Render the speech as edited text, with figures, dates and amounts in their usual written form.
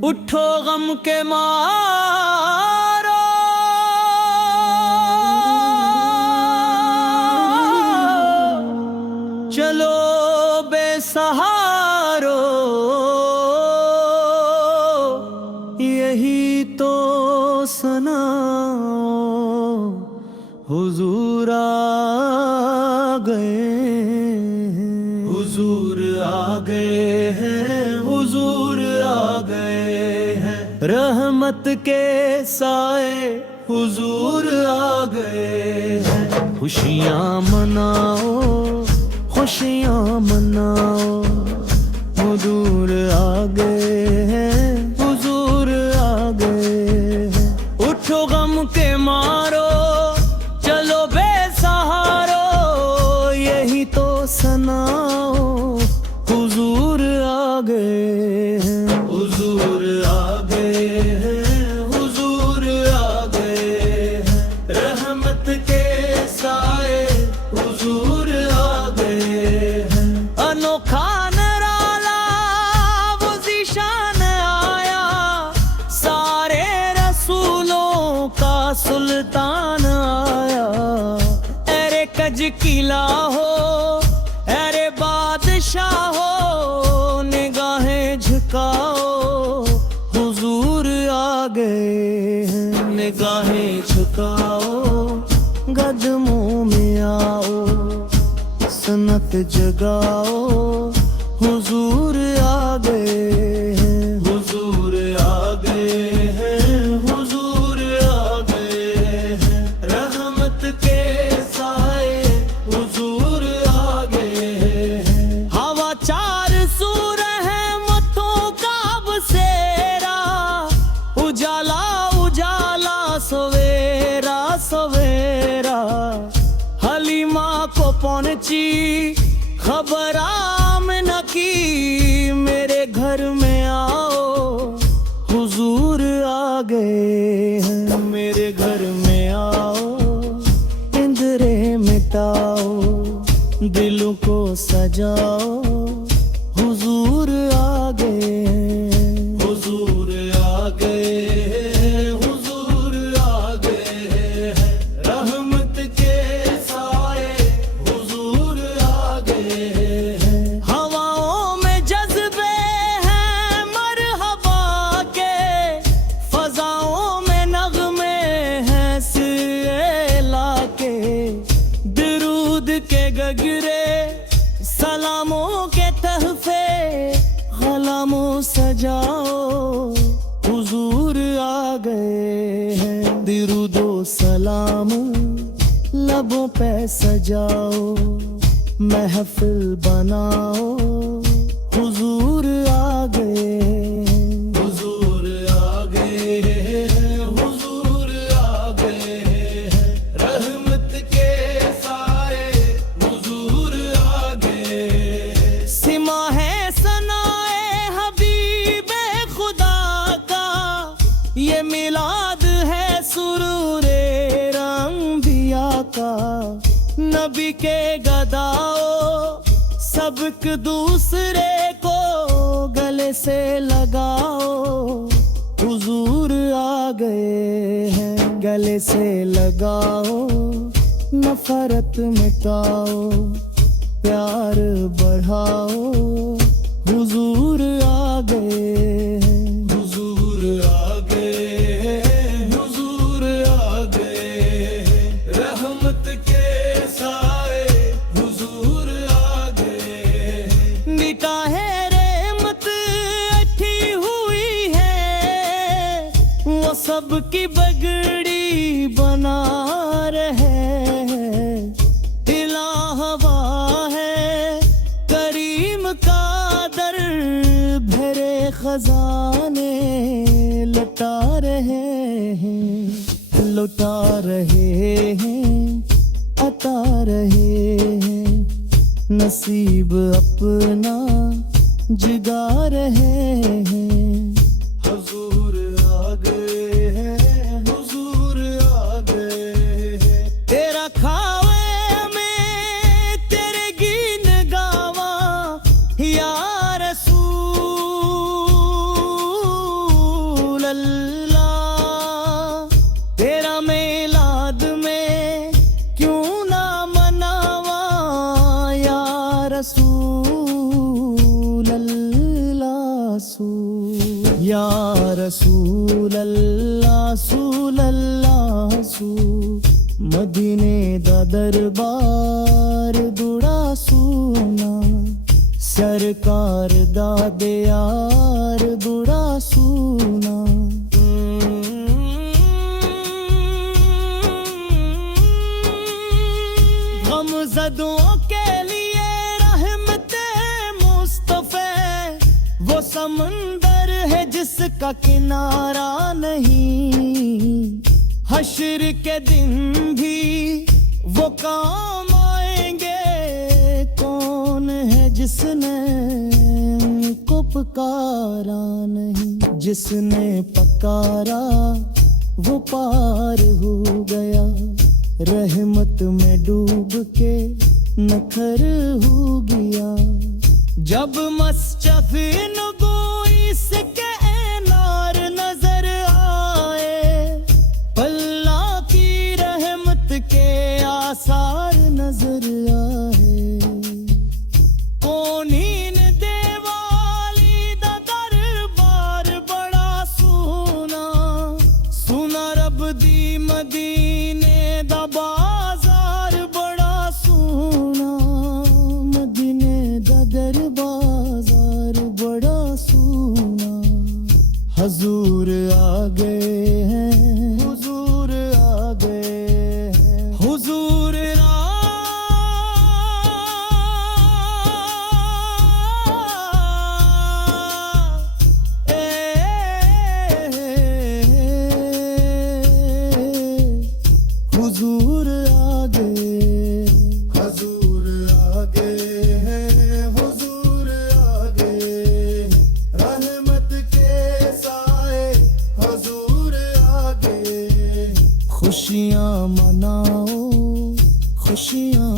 उठो गम के मारो, चलो बेसहारो, यही तो सना हुजूर आ गए, हुजूर आ गए हैं, हुजूर आ गए हैं। रहमत के साए हुजूर आ गए हैं। खुशियाँ मनाओ, खुशियाँ मनाओ, हुजूर आ गए हैं, हुजूर आ गए हैं। उठो गम के मारो, चलो बेसहारो, यही तो सनाओ हुजूर आ गए हैं, हुजूर आ गए हैं, हुजूर आ गए हैं। रहमत के साए हुजूर आ गए हैं। अनोखा निराला वो ज़ीशान आया, सारे रसूलों का सुल्तान आया। अरे कज किला हो, अरे बादशाह हो, निगाहें झुकाओ हुजूर आ गए हैं। निगाहें झुकाओ, कदमों में आओ, सनत जगाओ, हुजूर आ गए हैं, हुजूर आ गए हैं, हुजूर आ गए हैं। रहमत के साए हुजूर आ गए हैं। हवा चार सू रहमतों का बसेरा, उजाला उजाला सवेरा सवेरा। हलीमा को पहुंची खबर आमना की, मेरे घर में आओ हुजूर आ गए हैं, मेरे घर में आओ। इंदरे मिटाओ, दिलों को सजाओ, हुजूर आ गए हैं, हुजूर आ गए हैं, हुजूर आ गए हैं। रहमत के साए हुजूर आ गए हैं। हवाओं में जज्बे हैं मरहबा के, फजाओं में नगमे हैं सिला के। दरूद के गगरे, सलामों के तहफे, गलामों सजाओ, हुजूर आ गए हैं। दिरूदो सलाम लबों पे सजाओ, महफिल बनाओ, हुजूर आ गए हैं, हुजूर आ गए हैं, हुजूर आ गए हैं। रहमत के साए हुजूर आ गए। सिमा है सनाए हबीबे खुदा का, ये मिलाद है सुरूरे अंबिया का। नबी के गदाओ, सबक दूसरे को गले से लगाओ, हुजूर आ गए हैं। गले से लगाओ, नफरत मिटाओ, प्यार बढ़ाओ, हुजूर आ गए हैं, हुजूर आ गए हैं, हुजूर आ गए हैं। रहमत के साए हुजूर आ गए हैं। निकाहे रहमत अठी हुई है, वो सबकी बगड़ी बना रहे हैं। दिला हवा है करीम का दर, भरे खजाने लुटा रहे हैं, लुटा रहे हैं, अता रहे हैं। नसीब अपना जगा रहे हैं। हुजूर आ गए हैं, हुजूर आ गए हैं। तेरा खावे में तेरे गीत गावा या रसूल, या रसूल अल्लाह सूल अल्लाह सू मदीने दा दरबार बड़ा सोना सरकार दा दयार बड़ा सोना गमज़दों के लिए रहमते मुस्तफ़े वो समंदर है जिसका किनारा नहीं हश्र के दिन भी वो काम आएंगे कौन है जिसने उनको पुकारा नहीं जिसने पुकारा वो पार हो गया रहमत में डूब के नखर हो गया जब मस्चफिन गोई से के नार नजर आए पल्ला की रहमत के आसार नजर आए कोनीन देवाली दा दरबार बड़ा सोना सुना रब दी मदीने दा बाजार बड़ा सोना मदीने दा दरबार बड़ा सोना हुजूर आ गए हैं हुजूर आ गए हैं हुजूर हुजूर आ गए हुजूर आ गए हैं हुजूर आ गए रहमत के साए हुजूर आ गए खुशियाँ मनाओ खुशियाँ